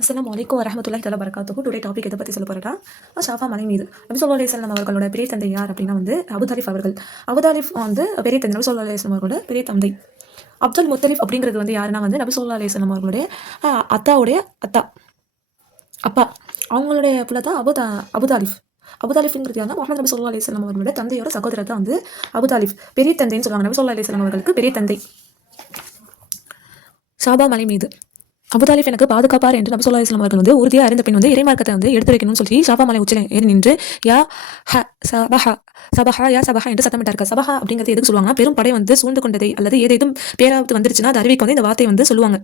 அஸ்ஸலாமு அலைக்கும் வரஹ்மத்துல்லாஹி தஆலா பரகாத்துஹு. டுடே டாபிக் எதை பற்றி சொல்ல போகிறேன்னா, ஷாஃபா மலை மீது நபி ஸல்லல்லாஹு அலைஹி வஸல்லம் அவர்களோட பெரிய தந்தை யார் அப்படின்னா வந்து அபுதாலிஃப் அவர்கள். அபுதாலிஃப் வந்து பெரிய தந்தை, நபி ஸல்லல்லாஹு அலைஹி வஸல்லம் அவர்களோட பெரிய தந்தை. அப்துல் முத்தலிஃப் அப்படிங்கிறது வந்து யாருன்னா வந்து நபி ஸல்லல்லாஹு அலைஹி வஸல்லம் அவர்களுடைய அத்தாவுடைய அத்தா, அப்பா. அவங்களுடைய புள்ள தான் அபுதாலிஃப். அபுதாலிஃப்ங்கிறது யாருன்னா முஹம்மது நபி ஸல்லல்லாஹு அலைஹி வஸல்லம் அவர்களுடைய தந்தையோட சகோதரர் தான் வந்து அபுதாலிஃப். பெரிய தந்தைன்னு சொல்லுவாங்க. நபி ஸல்லல்லாஹு அலைஹி வஸல்லம் அவர்களுக்கு பெரிய தந்தை. ஷாபா மலை மீது அபுதாலிஃப் எனக்கு பாதுகாப்பார் என்று நபி ஸல்லல்லாஹு அலைஹி வஸல்லம் அவர்கள் வந்து உறுதியாக அறிந்த பின் வந்து இறைமார்க்கத்தை வந்து எடுத்து வைக்கணும்னு சொல்லி ஷாபா மலை உச்சில ஏறி நின்று யா ஹ சபஹா சபஹா யா சபஹா என்று சத்தமிட்டார்கள். சபஹா அப்படிங்கிறது எதுக்கு சொல்லுவாங்கன்னா, பெரும் படை வந்து சூழ்ந்து கொண்டதை அல்லது ஏதேதும் பேராபத்து வந்துருச்சுன்னா அது அறிவிக்க வந்து இந்த வார்த்தை வந்து சொல்லுவாங்க.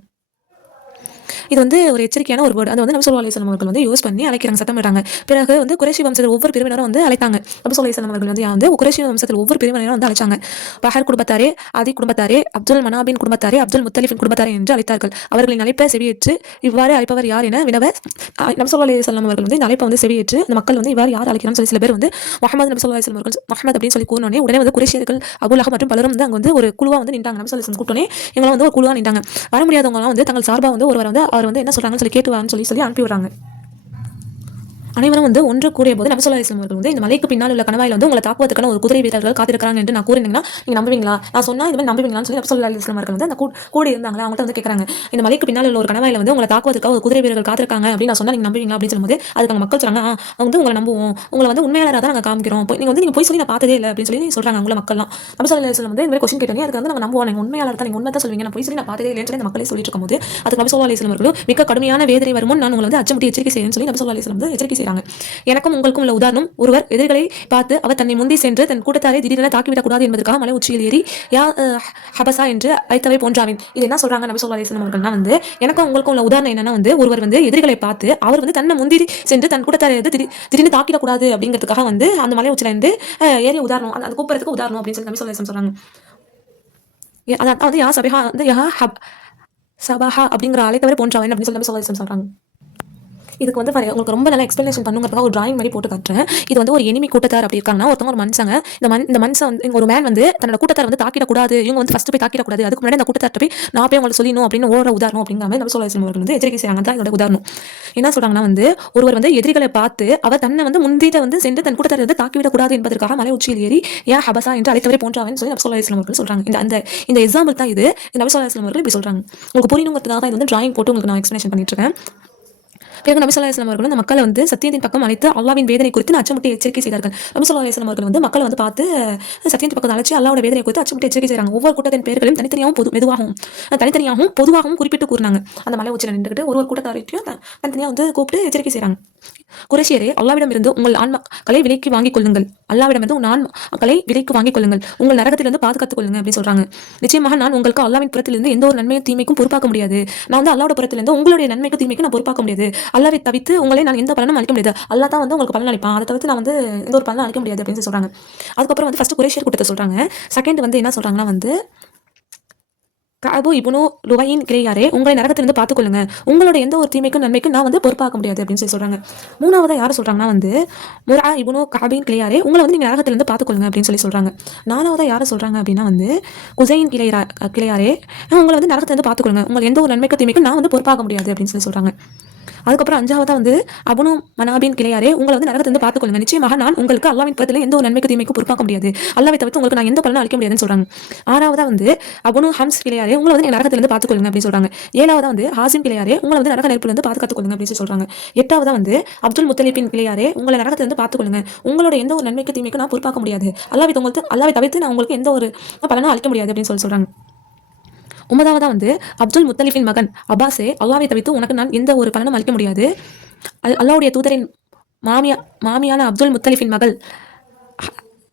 இது வந்து ஒரு எச்சரிக்கையான ஒரு வேர்டு. அது வந்து நபி ஸல்லல்லாஹு அலைஹி வஸல்லம் அவர்கள் வந்து யூஸ் பண்ணி அழைக்கிறாங்க, சத்தமிடுறாங்க. பிறகு வந்து குறைஷி வம்சத்தில் ஒவ்வொரு பிரிவினரும் வந்து அழைத்தாங்க. நபி ஸல்லல்லாஹு அலைஹி வஸல்லம் அவர்கள் வந்து குறைஷி வம்சத்தில் ஒவ்வொரு பிரிவினரும் வந்து அழைச்சாங்க. பஹர் குடும்பத்தாரே, ஆதி குடும்பத்தாரே, அப்துல் மனாபின் குடும்பத்தாரே, அப்துல் முத்தலிஃபின் குடும்பத்தாரே என்று அழைத்தார்கள். அவர்களின் அழைப்பை செவியேற்று இவ்வாறு அழைப்பவர் யார் என வினவ நபி ஸல்லல்லாஹு அலைஹி வஸல்லம் அவர்கள் வந்து இந்த அழைப்பை வந்து செவியேற்று அந்த மக்கள் வந்து இவ்வாறு யார் அழைக்கிறான்னு சொல்லி சில பேர் வந்து முஹம்மது நபி ஸல்லல்லாஹு அலைஹி வஸல்லம் அவர்கள் முஹம்மது அப்படின்னு சொல்லி கூறினோடனே உடனே வந்து குறைஷியர்கள் அபூ லஹப் மற்றும் பலரும் வந்து அங்கே வந்து ஒரு குழுவாக வந்து நின்றாங்க. நபி ஸல்லல்லாஹு அலைஹி வஸல்லம் கூப்பிட்டோன்னே இவங்க வந்து ஒரு குழுவாக நின்றாங்க. வர முடியாதவங்களாம் வந்து தங்கள் சார்பாக வந்து ஒருவர் வந்து அவர் வந்து என்ன சொல்றாங்கன்னு சொல்லி கேட்டுவான்னு சொல்லி அனுப்பி விடுறாங்க. அனைவரும் வந்து ஒன்று கூடிய போது நபி ஸல்லல்லாஹு அலைஹி வஸல்லம் அவர்கள் வந்து இந்த மலைக்கு பின்னால் உள்ள கணவாயில் வந்து உங்களை தாக்குவதற்கான ஒரு குதிரை வீரர்கள் காத்திருக்கிறாங்க என்று நான் கூறினீங்கன்னா நீங்க நம்புவீங்களா? நான் சொன்னா இது மாதிரி நம்புவீங்களான்னு சொல்லி நபி ஸல்லல்லாஹு அலைஹி வஸல்லம் அவர்கள் வந்து அந்த கூடி இருந்தாங்களே அவங்கள்ட்ட வந்து கேட்கறாங்க. இந்த மலைக்கு பின்னால் உள்ள ஒரு கணவாயில் வந்து உங்களை தாக்குவதற்காக ஒரு குதிரை வீரர்கள் காத்திருக்காங்க அப்படின்னு நான் சொன்னா நீங்க நம்புவீங்களா அப்படின்னு சொல்லும்போது அதுக்கு மக்கள் சொல்றாங்க, வந்து உங்களை நம்புவோம், உங்களை வந்து உண்மையாளராக தான் நாங்கள் காமிக்கிறோம், நீங்க போய் சொல்லி நான் பார்த்ததே இல்லை அப்படின்னு சொல்லி சொல்றாங்க. அவங்கள மக்கள்லாம் நபி ஸல்லல்லாஹு அலைஹி வஸல்லம் வந்து இந்த மாதிரி கொஸ்டின் கேட்டோன்னே அதுக்கு வந்து நாங்கள் நம்புவோம், நீங்க உண்மையாளர் தான், நீங்க உண்மை தான் சொல்வீங்க, நான் போய் சொல்லி நான் பார்த்ததே இல்லைன்னு சொல்லி அந்த மக்களே சொல்லிட்டு இருக்கும்போது அதுக்கு நபி ஸல்லல்லாஹு அலைஹி வஸல்லம் அவர்கள் மிக கடுமையான வேதனை வருமுன் நான் உங்களை வந்து அச்சமுட்டி எச்சரிக்கை செய்யணும்னு சொல்லி நபி ஸல்லல்லாஹு அலைஹி வஸல்லம் வந்து எச்சரிக்கை செய்றாங்க. எனக்கும் உங்களுக்கும் உள்ள உதாரணம், ஒருவர் எதிரிகளை பார்த்து அவர் தன்னை முந்தி சென்று தன் கூட்டத்தாரை திடீரென தாக்கிவிடக் கூடாது என்பதற்காக மலை உச்சியில் ஏறி யா ஹபசா என்று அழைத்தவை போன்றாவின். இது என்ன சொல்றாங்க நபி ஸல்லல்லாஹு அலைஹி வஸல்லம் அவர்கள்னா வந்து எனக்கும் உங்களுக்கும் உள்ள உதாரணம் என்னன்னா வந்து ஒருவர் வந்து எதிரிகளை பார்த்து அவர் வந்து தன்னை முந்தி சென்று தன் கூட்டத்தாரை திடீர்னு தாக்கிடக்கூடாது அப்படிங்கிறதுக்காக வந்து அந்த மலை உச்சில இருந்து ஏறிய உதாரணம், அந்த கூப்பிடறதுக்கு உதாரணம் அப்படின்னு சொல்லி நபி ஸல்லல்லாஹு அலைஹி வஸல்லம் சொல்றாங்க. அதான் வந்து யா சபஹா வந்து யா சபஹா அப்படிங்கிற அழைத்தவரை போன்றாவின் அப்படின்னு சொல்லி நபி ஸல்லல்லாஹு அலைஹி வஸல்லம் சொல்றாங்க. இதுக்கு வந்து உங்களுக்கு ரொம்ப நல்லா எக்ஸ்பிளனேஷன் பண்ணுங்கிறதுக்காக ஒரு டிராயிங் மாதிரி போட்டு காட்டுறேன். இது வந்து ஒரு எனிமி கூட்டத்தார் அப்படி இருக்காங்கன்னா ஒருத்தவங்க ஒரு மனுஷங்க, இந்த மனுஷன் வந்து ஒரு மேன் வந்து தன்னோட கூட்டத்தார் வந்து தாக்கிடக்கூடாது, இவங்க வந்து ஃபர்ஸ்ட் போய் தாக்கிடக்கூடாது, அதுக்கு முன்னாடி அந்த கூட்டத்தார்ட்ட போய் நான் போய் உங்களுக்கு சொல்லணும் அப்படின்னு ஓடுற உதாரணம் அப்படிங்கிற மாதிரி நபி ஸல்லல்லாஹு அலைஹி வஸல்லம் வந்து எச்சரிக்கை செய்றாங்க. தான் இதோட உதாரணம். என்ன சொல்றாங்கன்னா வந்து ஒருவர் வந்து எதிரிகளை பார்த்து அவர் தன்னை வந்து முந்திட்ட வந்து சென்று தன் கூட்டத்தாரை வந்து தாக்கிவிடக்கூடாது என்பதற்காக மலை உச்சியில் ஏறி யா ஹபசா என்று அழைத்தவரை போன்றாவின்னு சொல்லி நபி ஸல்லல்லாஹு அலைஹி வஸல்லம் அவர்கள் சொல்றாங்க. இந்த எக்ஸாம்பிள் தான் இது. நபி ஸல்லல்லாஹு அலைஹி வஸல்லம் அவர்கள் இப்படி சொல்றாங்க. உங்களுக்கு புரியணுங்கிறதுக்காக தான் இது வந்து டிராயிங் போட்டு உங்களுக்கு நான் எக்ஸ்பிளனேஷன் பண்ணிட்டு இருக்கேன். பிறகு நபி ஸல்லல்லாஹு அலைஹி வஸல்லம் அவர்கள் அந்த மக்களை வந்து சத்தியத்தின் பக்கம் அழைத்து அல்லாஹ்வின் வேதனை குறித்து அச்சமுட்டி எச்சரிக்கை செய்தார்கள். நபி ஸல்லல்லாஹு அலைஹி வஸல்லம் அவர்கள் வந்து மக்களை வந்து பார்த்து சத்தியத்தின் பக்கம் அழைச்சி அல்லாஹ்வோட வேதனை குறித்து அச்சமுட்டி எச்சரிக்கை செய்றாங்க. ஒவ்வொரு கூட்டத்தின் பெயர்களையும் தனித்தனியாகவும் பொதுவாகவும் குறிப்பிட்டு கூறினாங்க. அந்த மலை உச்சியில் நின்றுகிட்டு ஒரு கூட்டத்தாரையும் தனித்தனியாக வந்து கூப்பிட்டு எச்சரிக்கை செய்றாங்க. குறைஷியரே, அல்லாஹ்விடம் இருந்து உங்கள் ஆன்மாக்களை விலைக்கு வாங்கிக் கொள்ளுங்கள், அல்லாஹ்விடம் இருந்து உங்கள் ஆன்மாக்களை விலைக்கு வாங்கிக் கொள்ளுங்கள், உங்கள் நரகத்திலிருந்து பாதுகாத்துக் கொள்ளுங்க அப்படின்னு சொல்றாங்க. நிச்சயமாக நான் உங்களுக்கு அல்லாஹ்வின் புறத்திலிருந்து எந்த ஒரு நன்மையும் தீமைக்கும் பொறுப்பாக்க முடியாது. நான் வந்து அல்லாஹ்வோட புறத்திலிருந்து உங்களுடைய நன்மைக்கு தீமைக்கு நான் பொறுப்பாக்க முடியாது. அல்லாஹ்வை தவிர்த்து உங்களை நான் எந்த பலனும் அளிக்க முடியாது. அல்லாஹ் தான் வந்து உங்களுக்கு பலன் அளிப்பான், அதை தவிர்த்து நான் வந்து எந்த ஒரு பலனும் அளிக்க முடியாது அப்படின்னு சொல்றாங்க. அதுக்கப்புறம் வந்து ஃபர்ஸ்ட் குறைஷியர் கூட்டத்தை சொல்றாங்க. செகண்ட் வந்து என்ன சொல்றாங்கன்னா வந்து கஅபு இப்னு லுகையின் கிளையாரே, உங்களை நரகத்திலிருந்து பார்த்துக்கொள்ளுங்க, உங்களோட எந்த ஒரு தீமைக்கும் நன்மைக்கும் நான் வந்து பொறுப்பாக்க முடியாது அப்படின்னு சொல்லி சொல்றாங்க. மூணாவதா யார் சொல்றாங்கன்னா வந்து முரா இப்னு கஅபின் கிளையாரே, உங்களை வந்து நீங்க நரகத்திலிருந்து பார்த்துக்கொள்ளுங்க அப்படின்னு சொல்லி சொல்றாங்க. நாலாவதா யாரை சொல்றாங்க அப்படின்னா வந்து குசைன் கிளையாரே, உங்களை வந்து நரகத்திலிருந்து பார்த்துக்கொள்ளுங்க, உங்களை எந்த ஒரு நன்மைக்கும் தீமைக்கும் நான் வந்து பொறுப்பாக்க முடியாது அப்படின்னு சொல்லி சொல்றாங்க. அதுக்கப்புறம் அஞ்சாவதா வந்து அபுனு மனாபின் கிளையாரே, உங்களை வந்து நரகத்திலிருந்து பார்த்துக்கொள்ளுங்க, நிச்சயமாக நான் உங்களுக்கு அல்லாஹ்வின் புறத்தில் எந்த ஒரு நன்மைக்கு தீமைக்கு பொறுப்பாக்க முடியாது, அல்லாஹ்வை தவிர்த்து உங்களுக்கு நான் எந்த பலனும் அளிக்க முடியாதுன்னு சொல்றாங்க. ஆறாவதா வந்து அபுனு ஹம்ஸ் கிளையாரே, உங்களை வந்து நரகத்திலிருந்து பார்த்துக்கொள்ளுங்க அப்படின்னு சொல்றாங்க. ஏழாவதா வந்து ஹாசிம் கிளையாரே, உங்களை வந்து நரக நெருப்பிலிருந்து பாதுகாத்துக்கொள்ளுங்க அப்படின்னு சொல்றாங்க. எட்டாவதா வந்து அப்துல் முத்தலிபின் கிளையாரே, உங்களை நரகத்திலிருந்து பார்த்துக்கொள்ளுங்க, உங்களோட எந்த ஒரு நன்மைக்கு தீமைக்கு நான் பொறுப்பாக்க முடியாது, அல்லாஹ்வை தவிர்த்து நான் உங்களுக்கு எந்த ஒரு பலனும் அளிக்க முடியாது அப்படின்னு சொல்றாங்க. ஒன்பதாவதா வந்து அப்துல் முத்தலிஃபின் மகன் அப்பாஸே, அல்லாஹ்வை தவிர்த்து உனக்கு நான் எந்த ஒரு பலனும் அளிக்க முடியாது, அல்லாஹ்வுடைய தூதரின் மாமியான அப்துல் முத்தலிஃபின் மகள்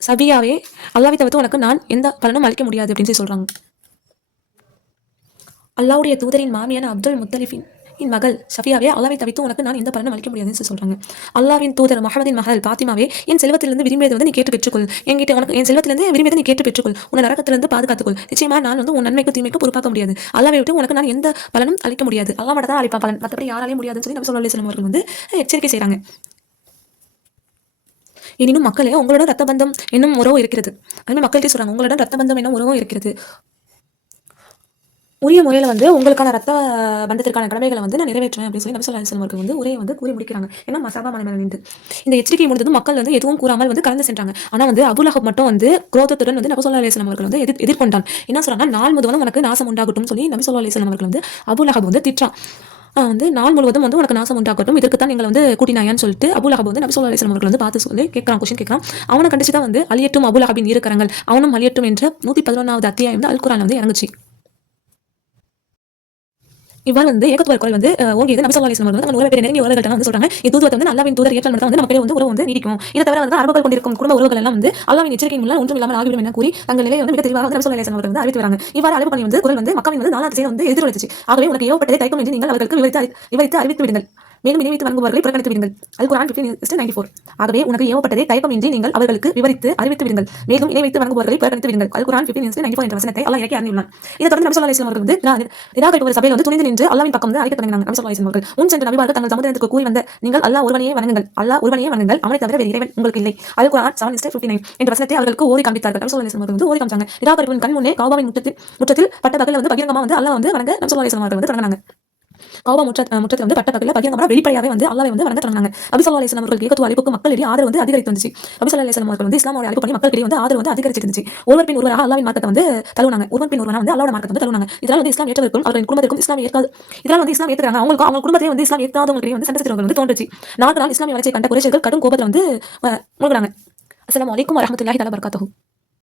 சபியாவே, அல்லாஹ்வை தவிர்த்து உனக்கு நான் எந்த பலனும் அளிக்க முடியாது அப்படின்னு சொல்றாங்க. அல்லாஹ்வுடைய தூதரின் மாமியான அப்துல் முத்தலிஃபின் மகள் ஷஃபியாவே, அல்லாஹ்வை தவிர்த்து உனக்கு நான் எந்த பலனும் அளிக்க முடியாதுன்னு சொல்றாங்க. அல்லாஹ்வின் தூதர் முஹம்மதின் மகள் பாத்திமாவே, என் செல்வத்திலிருந்து விரும்பியதை வந்து நீ கேட்டு பெற்றுக்கொள், என்கிட்ட உனக்கு என் செல்வத்திலிருந்து விரும்பியதை நீ கேட்டு பெற்றுக்கொள், உன்னை நரகத்திலிருந்து பாதுகாத்துக்கொள், நிச்சயமா நான் வந்து உன் நன்மைக்கு தீமைக்கு பொறுப்பாக்க முடியாது, அல்லாஹ்வை விட்டு உனக்கு நான் எந்த பலனும் அளிக்க முடியாது, அல்லாஹ் மட்டும் தான் அளிப்பான் பலன், மற்றபடி யாராலையும் முடியாதுன்னு சொல்லி நபி ஸல்லல்லாஹு அலைஹி வஸல்லம் அவர்கள் வந்து எச்சரிக்கை செய்றாங்க. எனினும் மக்களே, உங்களோட ரத்த பந்தம் என்னும் உறவு இருக்கிறது. அதுமாதிரி மக்கள்கிட்ட சொல்றாங்க, உங்களோட ரத்த பந்தம் என்னும் உறவும் இருக்கிறது, உரிய முறையில் வந்து உங்களுக்கான ரத்த பந்தத்திற்கான கடமைகளை வந்து நான் நிறைவேற்றுவேன் அப்படின்னு சொல்லி நபி ஸல்லல்லாஹு அலைஹி வஸல்லம் அவர்கள் வந்து உரையை வந்து கூறி முடிக்கிறாங்க. ஏன்னா மசாபா மலை நின்று இந்த எச்சரிக்கை முடிந்ததும் மக்கள் வந்து எதுவும் கூறாமல் வந்து கடந்து சென்றாங்க. ஆனால் வந்து அபூ லஹப் மட்டும் வந்து குரோதத்துடன் வந்து நபி ஸல்லல்லாஹு அலைஹி வஸல்லம் அவர்கள் வந்து எதிர்கொண்டான். என்ன சொல்றாங்கன்னா, நாள் முழுவதும் உனக்கு நாசம் உண்டாகட்டும் சொல்லி நபி ஸல்லல்லாஹு அலைஹி வஸல்லம் அவர்கள் வந்து அபூ லஹப் வந்து திட்டுறான். வந்து நாள் முழுவதும் வந்து உனக்கு நாசம் உண்டாகட்டும், இதற்கு தான் நீங்கள் வந்து கூட்டினாயான்னு சொல்லிட்டு அபூ லஹப் வந்து நபி ஸல்லல்லாஹு அலைஹி வஸல்லம் அவர்கள் வந்து பார்த்து சொல்லி கேட்கறான், கொஸ்டின் கேட்கறான். அவனை கண்டிச்சு தான் வந்து அலியட்டும் அபூ லஹபின் இரு கரங்கள் அவனும் அலியட்டும் என்ற 111வது அத்தியாயம் வந்து அல் குர்ஆன்ல வந்து இறங்குச்சு. இவ்வாறு வந்து ஏகத்துவ குரல் வந்து ஓங்கியது. நபி ஸல்லல்லாஹு அலைஹி வஸல்லம் வந்து உறவு பேர் நெருங்கிய உறவுகள்ட்ட வந்து சொல்றாங்க, இந்த தூதுவத்தை வந்து அல்லாஹ்வின் தூதர் ஏற்றால் மட்டும் வந்து மக்களே வந்து உறவு வந்து நீடிக்கும். இதை தவிர வந்து அரபுகள் கொண்டிருக்கும் குடும்ப உறவுகள் எல்லாம் வந்து அல்லாஹ்வின் எச்சரிக்கையின் முன்னால் ஒன்றும் இல்லாமல் ஆகிவிடும் என கூறி தங்கள் நிலையை வந்து மிக தெளிவாக நபி ஸல்லல்லாஹு அலைஹி வஸல்லம் அவர்கள் வந்து அறிவித்து வராங்க. இவ்வாறு அறிவு பண்ணி வந்து குரல் வந்து மக்காவின் வந்து 4 திசையை வந்து எதிரொலித்துச்சு. ஆகவே உனக்கு ஏவப்பட்டதை தயக்கம் என்று நீங்கள் அவர்களுக்கு விவரித்து அறிவித்து விடுங்கள். மேலும் இணைவைத்து வழங்குபவர்களை புறக்கணித்து விடுங்கள். அல் குர்ஆன் 15:94. ஆகவே உனக்கு ஏவப்பட்டதை தயக்கமின்றி நீங்கள் அவர்களுக்கு விவரித்து அறிவித்து விடுங்கள். மேலும் இணைவைத்து வழங்குபவர்களை புறக்கணித்து விடுங்கள். அல் குர்ஆன் 15:94 என்ற வசனத்தை அல்லாஹ் இறக்கி அருளியுள்ளான். இதை தொடர்ந்து நபி ஸல்லல்லாஹு அலைஹி வஸல்லம் அவர்கள் வந்து நிராகரிப்பு ஒரு சபையில் வந்து துணிந்து நின்று அல்லாஹ்வின் பக்கம் வந்து அழைக்க தொடங்கினாங்க. நபி ஸல்லல்லாஹு அலைஹி வஸல்லம் அவர்கள் முன் சென்ற நபிமார்கள் தங்கள் சமுதாயத்துக்கு கூறி வந்த, நீங்கள் அல்லாஹ் ஒருவனையே வணங்குங்கள், அவனை தவிர வேறு இறைவன் உங்களுக்கு இல்லை. அல் குர்ஆன் 7:59 என்ற வசனத்தை அவர்களுக்கு ஓதி காண்பித்தார்கள். நபி ஸல்லல்லாஹு அலைஹி வஸல்லம் அவர்கள் வந்து ஓதி காமிச்சாங்க. நிராகரிப்பின் கண் முன்னே கௌபாவின் முற்றத்தில் பட்ட பகல்ல வந்து பகிரங்கமா வந்து அல்லாஹ் வந்து வணங்க நபி ஸல்லல்லாஹு அலைஹி வஸல்லம் அவர்கள் வந்து தொடங்கினாங்க. கௌபா முற்றத்தில் வந்து பட்ட பகல்ல பகிரங்கமாக வெளிப்படையாவே வந்து அல்லாஹ்வை வந்து வணங்க தொடங்கினாங்க. நபி ஸல்லல்லாஹு அலைஹி வஸல்லம் அவர்கள் ஏகத்துவ அழைப்புக்கு மக்களிடையே ஆதரவு வந்து அதிகரித்து வந்துச்சு. நபி ஸல்லல்லாஹு அலைஹி வஸல்லம் அவர்கள் வந்து இஸ்லாமோட அழைப்பு பண்ணி மக்களிடையே வந்து ஆதரவு வந்து அதிகரிச்சிட்டு இருந்துச்சு. ஒருவர் பின் ஒருவராக அல்லாஹ்வின் மார்க்கத்தை வந்து தழுவினாங்க. ஒருவன் பின் ஒருவராக வந்து அல்லாஹ்வோட மார்க்கத்தை வந்து தழுவினாங்க. இதனால் வந்து இஸ்லாம் ஏற்றவருக்கும் அவர்களின் குடும்பத்திற்கும் இஸ்லாம் ஏற்காது. இதனால் வந்து இஸ்லாம் ஏற்றுறாங்க அவங்க குடும்பத்தையே வந்து இஸ்லாம் ஏற்காதவங்களுக்கு வந்து சண்டை சச்சரவுகள் வந்து தோன்றுச்சு. நாளுக்கு நாள் இஸ்லாமிய வளர்ச்சியை கண்ட குறைஷிகள் கடும் கோபத்தில் வந்து மூழ்கிறாங்க. அஸ்ஸலாமு அலைக்கும் வரஹ்மத்துல்லாஹி தஆலா வபரகாத்துஹு.